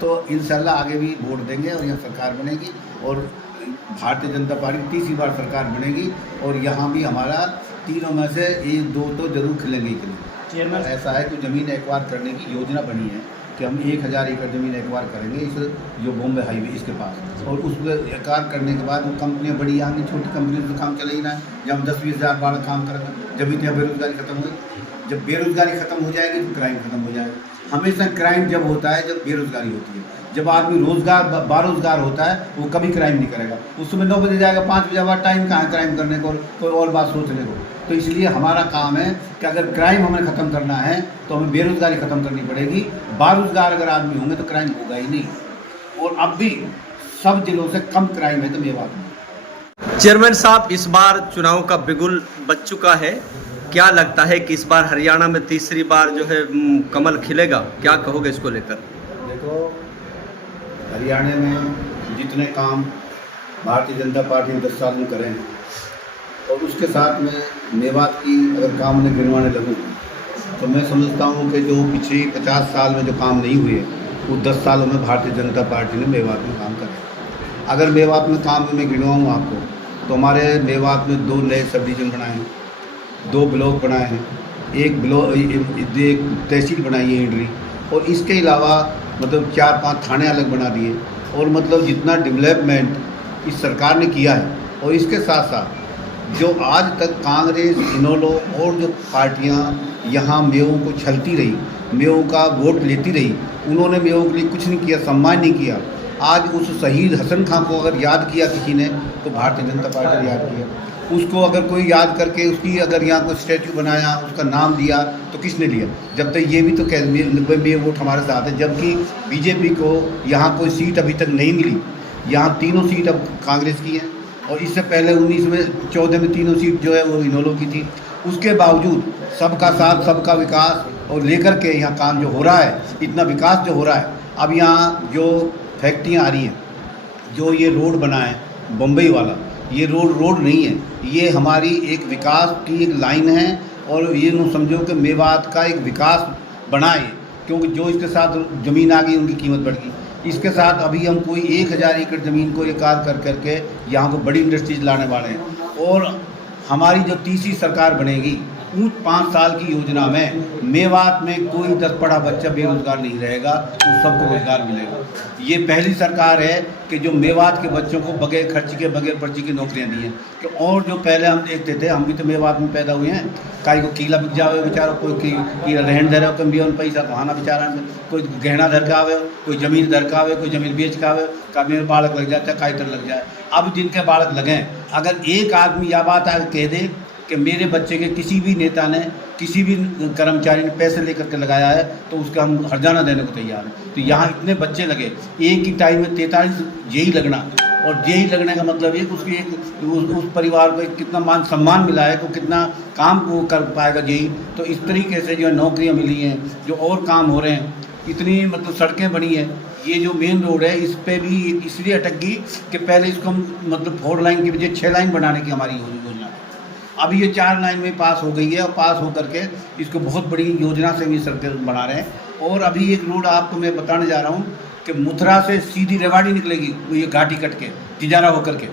तो इंशाल्लाह आगे भी वोट देंगे और यहाँ सरकार बनेगी और भारतीय जनता पार्टी तीसरी बार सरकार बनेगी और यहाँ भी हमारा तीनों में से एक दो तो जरूर खिलेंगे ही खिलेंगे। ऐसा है कि ज़मीन एक्वायर करने की योजना बनी है कि हम 1000 एकड़ ज़मीन एक्वायर करेंगे इस जो बॉम्बे हाईवे इसके पास, और उस पर एक्वायर करने के बाद वो कंपनियाँ बड़ी आएंगी, छोटी कंपनी तो काम चल ही रहा है। जब हम 10-20 हज़ार बार काम करेंगे जब इतनी बेरोजगारी खत्म होगी। जब बेरोजगारी खत्म हो जाएगी तो क्राइम खत्म हो जाएगा। हमेशा क्राइम जब होता है जब बेरोजगारी होती है। जब आदमी बारोजगार होता है वो कभी क्राइम नहीं करेगा। उस समय 9 बजे जाएगा, 5 बजे बाद टाइम कहाँ है क्राइम करने को, कोई और बात सोचने को। तो इसलिए हमारा काम है कि अगर क्राइम हमें ख़त्म करना है तो हमें बेरोजगारी ख़त्म करनी पड़ेगी। बारोजगार अगर आदमी होंगे तो क्राइम होगा ही नहीं। और अब भी सब जिलों से कम क्राइम है तो मेवात में। चेयरमैन साहब, इस बार चुनाव का बिगुल बज चुका है। क्या लगता है कि इस बार हरियाणा में तीसरी बार जो है कमल खिलेगा? क्या कहोगे इसको लेकर? देखो, हरियाणा में जितने काम भारतीय जनता पार्टी ने 10 साल में करे हैं और उसके साथ में मेवात की अगर काम में गिनवाने लगूँ तो मैं समझता हूँ कि जो पिछले 50 साल में जो काम नहीं हुए वो 10 सालों में भारतीय जनता पार्टी ने मेवात में काम करे। अगर मेवात में काम मैं गिनवाऊँ आपको तो हमारे मेवात में 2 नए सब डिवीज़न बनाए हैं, 2 ब्लॉक बनाए हैं, एक तहसील बनाई है इंडरी, और इसके अलावा मतलब 4-5 थाने अलग बना दिए। और मतलब जितना डेवलपमेंट इस सरकार ने किया है, और इसके साथ साथ जो आज तक कांग्रेस, इनेलो और जो पार्टियां यहाँ मेवों को छलती रही, मेवों का वोट लेती रही, उन्होंने मेवों के लिए कुछ नहीं किया, सम्मान नहीं किया। आज उस शहीद हसन खां को अगर याद किया किसी ने तो भारतीय जनता पार्टी ने याद किया। उसको अगर कोई याद करके उसकी अगर यहाँ कोई स्टैचू बनाया, उसका नाम दिया तो किसने लिया? जब तक ये भी तो कह में वोट हमारे साथ है, जबकि बीजेपी को यहाँ कोई सीट अभी तक नहीं मिली। यहाँ 3 सीट अब कांग्रेस की हैं और इससे पहले 19 में 14 में 3 सीट जो है वो इनेलो की थी। उसके बावजूद सबका साथ सबका विकास और लेकर के यहाँ काम जो हो रहा है, इतना विकास जो हो रहा है, अब यहाँ जो फैक्ट्रियाँ आ रही हैं, जो ये रोड बना है बम्बई वाला, ये रोड नहीं है, ये हमारी एक विकास की एक लाइन है। और ये न समझो कि मेवात का एक विकास बना है, क्योंकि जो इसके साथ ज़मीन आ गई उनकी कीमत बढ़ गई। इसके साथ अभी हम कोई 1000 एकड़ ज़मीन को एकाद करके यहाँ को बड़ी इंडस्ट्रीज लाने वाले हैं। और हमारी जो तीसरी सरकार बनेगी उन 5 साल की योजना में मेवात में कोई 10 पढ़ा बच्चा बेरोजगार नहीं रहेगा, उन सबको रोजगार मिलेगा। ये पहली सरकार है कि जो मेवात के बच्चों को बगैर खर्च के बगैर पर्ची की नौकरियां दी हैं। कि और जो पहले हम देखते थे, हम भी तो मेवात में पैदा हुए हैं, काई को कीला बिक जावे बेचारा, कोई कीला रहन धरे कम भी उन पैसा कहाना बेचारा, कोई गहना धर का आवे, कोई ज़मीन धर का आवे, कोई ज़मीन बेच का आवे, का मेरे बालक लग जाता है, काई तर लग जाए। अब जिनके बालक लगे, अगर एक आदमी यह बात आगे कह दे कि मेरे बच्चे के किसी भी नेता ने, किसी भी कर्मचारी ने पैसे लेकर के लगाया है तो उसका हम हर्जाना देने को तैयार हैं। तो यहाँ इतने बच्चे लगे, एक ही टाइम में 43 जेई लगना, और जेई लगने का मतलब ये कि उसकी उस परिवार को कितना मान सम्मान मिला है, तो कितना काम वो कर पाएगा जेई। तो इस तरीके से जो नौकरियाँ मिली हैं, जो और काम हो रहे हैं, इतनी मतलब सड़कें बनी है। ये जो मेन रोड है इस पर भी इसलिए अटक गई कि पहले इसको हम मतलब 4 लाइन की बजाय 6 लाइन बनाने की हमारी योजना, अभी ये 4 लाइन में पास हो गई है। और पास हो करके इसको बहुत बड़ी योजना से भी सरकार बना रहे हैं। और अभी एक रोड आपको मैं बताने जा रहा हूँ कि मुथरा से सीधी रेवाड़ी निकलेगी, ये घाटी कट के तिजारा होकर के,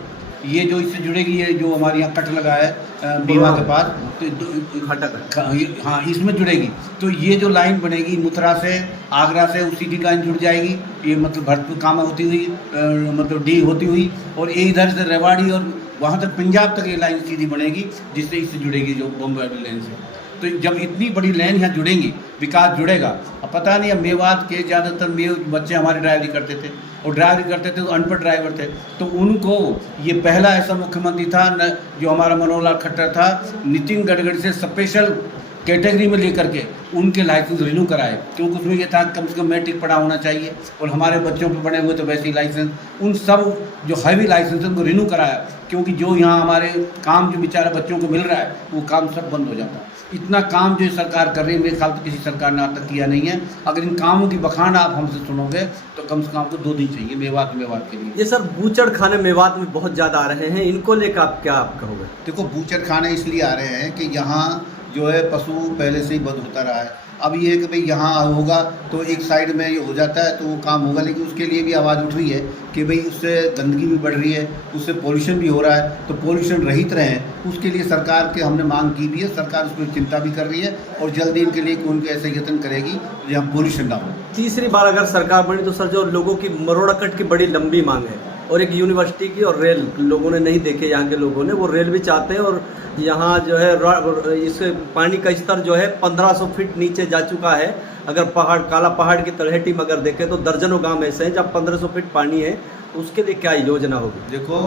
ये जो इससे जुड़ेगी, ये जो हमारे यहाँ कट लगा है बीमा के पास, तो हाँ इसमें जुड़ेगी। तो ये जो लाइन बनेगी मुथरा से आगरा से, उसी की लाइन जुड़ जाएगी, ये मतलब भरतपुर कामा होती हुई मतलब डी होती हुई, और ये इधर से रेवाड़ी और वहाँ तक पंजाब तक ये लाइन सीधी बनेगी, जिससे इससे जुड़ेगी जो बॉम्बे वाली लाइन से। तो जब इतनी बड़ी लाइन यहाँ जुड़ेंगी, विकास जुड़ेगा। अब पता नहीं, अब मेवात के ज़्यादातर बच्चे हमारे ड्राइवरी करते थे, और ड्राइवरी करते थे तो अनपढ़ ड्राइवर थे, तो उनको ये पहला ऐसा मुख्यमंत्री था जो हमारा मनोहर लाल खट्टर था, नितिन गडकरी से स्पेशल कैटेगरी में लेकर के उनके लाइसेंस रिन्यू कराए, क्योंकि उसमें ये था कम से कम मैट्रिक पढ़ा होना चाहिए, और हमारे बच्चों पे बने हुए तो वैसे ही लाइसेंस, उन सब जो हैवी लाइसेंस उनको रिन्यू कराया, क्योंकि जो यहाँ हमारे काम जो बेचारे बच्चों को मिल रहा है वो काम सब बंद हो जाता है। इतना काम जो सरकार कर रही है, मेरे ख्याल तो किसी सरकार ने आज तक किया नहीं है। अगर इन कामों की बखान आप हमसे सुनोगे तो कम से कम आपको 2 दिन चाहिए मेवात के लिए। ये सर बूचड़ खाने मेवात में बहुत ज़्यादा आ रहे हैं, इनको लेकर आप क्या कहोगे? देखो, बूचड़ खाने इसलिए आ रहे हैं कि यहाँ जो है पशु पहले से ही बंद होता रहा है। अब ये है कि भाई यहाँ होगा तो एक साइड में ये हो जाता है तो वो काम होगा, लेकिन उसके लिए भी आवाज़ उठ रही है कि भाई उससे गंदगी भी बढ़ रही है, उससे पोल्यूशन भी हो रहा है, तो पोल्यूशन रहित रहें उसके लिए सरकार के हमने मांग की भी है। सरकार उस पर चिंता भी कर रही है और जल्दी इनके लिए उनके ऐसे यत्न करेगी जहाँ पोल्यूशन ना हो। तीसरी बार अगर सरकार बनी तो सर जो लोगों की मरोड़ा कट की बड़ी लंबी मांग है और एक यूनिवर्सिटी की और रेल लोगों ने नहीं देखे, यहाँ के लोगों ने वो रेल भी चाहते हैं और यहाँ जो है इस पानी का स्तर जो है 1500 फीट नीचे जा चुका है। अगर पहाड़ काला पहाड़ की तलहटी में अगर देखें तो दर्जनों गांव ऐसे हैं जब 1500 फीट पानी है, तो उसके लिए क्या योजना होगी? देखो,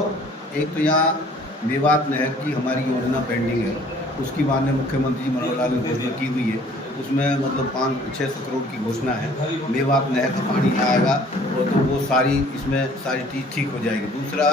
एक तो यहाँ मेवात नहर की हमारी योजना पेंडिंग है, उसकी माननीय मुख्यमंत्री जी मनोहर लाल ने घोषणा की हुई है, उसमें मतलब 500-600 करोड़ की घोषणा है। मेवात नहर का पानी आएगा और तो वो सारी इसमें सारी चीज़ ठीक हो जाएगी। दूसरा,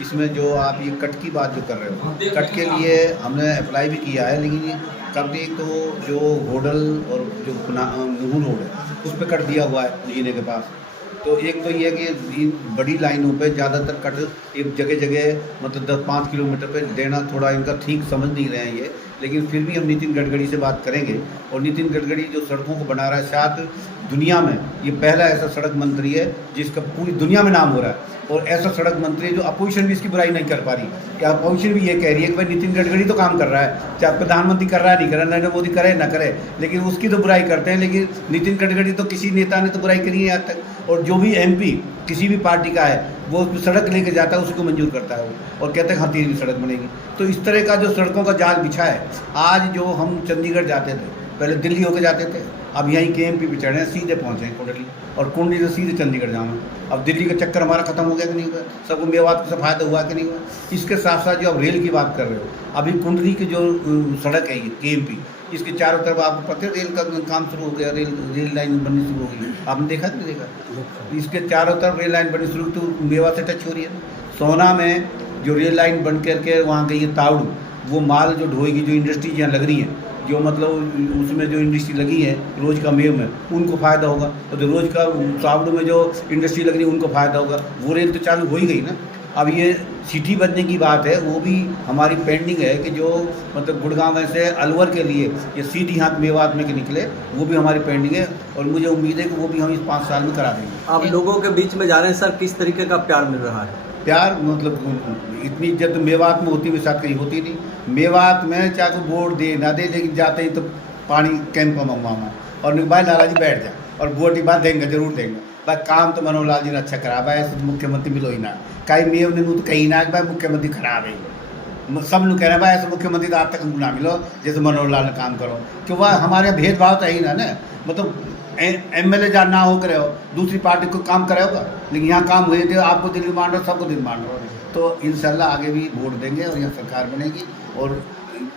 इसमें जो आप ये कट की बात जो कर रहे हो, कट के लिए हमने अप्लाई भी किया है, लेकिन कभी तो जो होडल और जो नूहू रोड है उस पर कट दिया हुआ है जीने के पास। तो एक तो ये है कि इन बड़ी लाइनों पे ज़्यादातर कट एक जगह जगह मतलब 10-5 किलोमीटर पे देना थोड़ा इनका ठीक समझ नहीं रहे हैं ये, लेकिन फिर भी हम नितिन गडकरी से बात करेंगे। और नितिन गडकरी जो सड़कों को बना रहा है, शायद दुनिया में ये पहला ऐसा सड़क मंत्री है जिसका पूरी दुनिया में नाम हो रहा है, और ऐसा सड़क मंत्री जो अपोजिशन भी इसकी बुराई नहीं कर पा रही। क्या अपोजिशन भी ये कह रही है कि भाई नितिन गडकरी तो काम कर रहा है, चाहे प्रधानमंत्री कर रहा है नहीं कर रहा, नरेंद्र मोदी करे ना करे, लेकिन उसकी तो बुराई करते हैं। लेकिन नितिन गडकरी तो किसी नेता ने तो बुराई करी है आज तक। और जो भी MP किसी भी पार्टी का है वो सड़क लेके जाता है, उसको मंजूर करता है वो, और कहते हैं हाँ तेरी सड़क बनेगी। तो इस तरह का जो सड़कों का जाल बिछा है, आज जो हम चंडीगढ़ जाते थे, पहले दिल्ली होके जाते थे, अब यहीं KMP पे चढ़े हैं, सीधे पहुँचे हैं कुंडली, और कुंडली से सीधे चंडीगढ़ जाना। अब दिल्ली का चक्कर हमारा खत्म हो गया कि नहीं हुआ? सबको मेवात से फायदा हुआ कि नहीं हुआ? इसके साथ साथ जो अब रेल की बात कर रहे हो, अभी कुंडली की जो सड़क है ये KMP, इसके चारों तरफ आपको पता है रेल का काम शुरू हो गया, रेल लाइन बननी शुरू हो गई। आपने देखा कि नहीं देखा? इसके चारों तरफ रेल लाइन बननी शुरू, तो मेवात से टच हो रही है। सोना में जो रेल लाइन बन करके वहाँ गई है तावड़ू, वो माल जो ढोएगी, जो इंडस्ट्री यहाँ लग रही है, जो मतलब उसमें जो इंडस्ट्री लगी है रोज़ का मेव में, उनको फ़ायदा होगा। और जो रोज़ का तावड़ू में जो इंडस्ट्री लग रही है उनको फ़ायदा होगा। वो रेल तो चालू हो ही गई ना। अब ये सिटी बनने की बात है, वो भी हमारी पेंडिंग है कि जो मतलब गुड़गांव से अलवर के लिए ये सीधी हाथ मेवात में के निकले, वो भी हमारी पेंडिंग है, और मुझे उम्मीद है कि वो भी हम इस 5 साल में करा देंगे। आप लोगों के बीच में जा रहे हैं सर, किस तरीके का प्यार मिल रहा है? प्यार मतलब इतनी इज्जत मेवात में होती, मेरे साथ कहीं होती नहीं। मेवात में चाहे कोई वोट दे ना दे, लेकिन जाते ही तो पानी कैंप का मंगवाना और भाई लाला जी बैठ जा, और वोट की बात देंगे, जरूर देंगे। भाई काम तो मनोहर लाल जी ने अच्छा करा, भाई ऐसे मुख्यमंत्री मिलो ही ना, कहीं मेव ने तो कहीं ना भाई मुख्यमंत्री खराब है। सब लोग कह रहे हैं भाई ऐसे मुख्यमंत्री तो आज तक हमको ना मिलो जैसे मनोहर लाल ने काम करो, क्यों वह हमारे भेदभाव तो है ही ना। मतलब MLA जा ना हो करे हो, दूसरी पार्टी को काम करे होगा, लेकिन यहाँ काम हुए थे, आपको दिल्ली मान रहे हो, सबको दिल्ली मान रहे हो। तो इंशाल्लाह आगे भी वोट देंगे और यहाँ सरकार बनेगी, और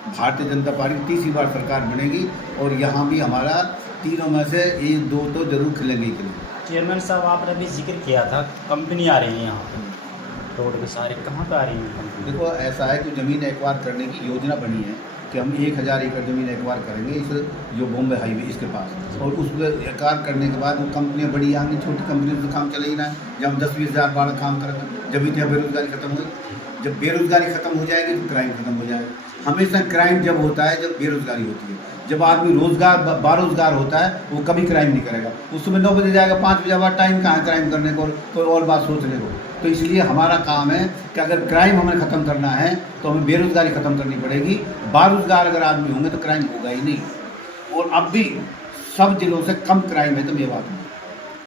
भारतीय जनता पार्टी तीसरी बार सरकार बनेगी, और यहाँ भी हमारा तीनों में से 1-2 तो जरूर खिलेंगे ही खिलेंगे। चेयरमैन साहब, आपने अभी जिक्र किया था कंपनी आ रही है यहाँ पे, रोड पे सारे कहाँ पे आ रही है कंपनी? देखो, ऐसा है कि ज़मीन एक्वायर करने की योजना बनी है कि हम 1000 एकड़ ज़मीन एक्वायर करेंगे इस जो बॉम्बे हाईवे इसके पास, और उस पर एक्वायर करने के बाद वो कंपनियाँ बड़ी आएंगी, छोटी कंपनी तो काम चले ही ना है। जब हम 10-20 हज़ार बार काम करेंगे, जब यहाँ बेरोजगारी खत्म होगी। जब बेरोजगारी खत्म हो जाएगी तो क्राइम खत्म हो जाएगा। हमेशा क्राइम जब होता है जब बेरोजगारी होती है। जब आदमी बेरोजगार होता है वो कभी क्राइम नहीं करेगा। उस समय 9 बजे जाएगा, 5 बजे बाद टाइम कहाँ है क्राइम करने को, कोई और बात सोचने को। तो इसलिए हमारा काम है कि अगर क्राइम हमें ख़त्म करना है तो हमें बेरोजगारी ख़त्म करनी पड़ेगी। बेरोजगार अगर आदमी होंगे तो क्राइम होगा ही नहीं। और अब भी सब जिलों से कम क्राइम है तो मेवात में।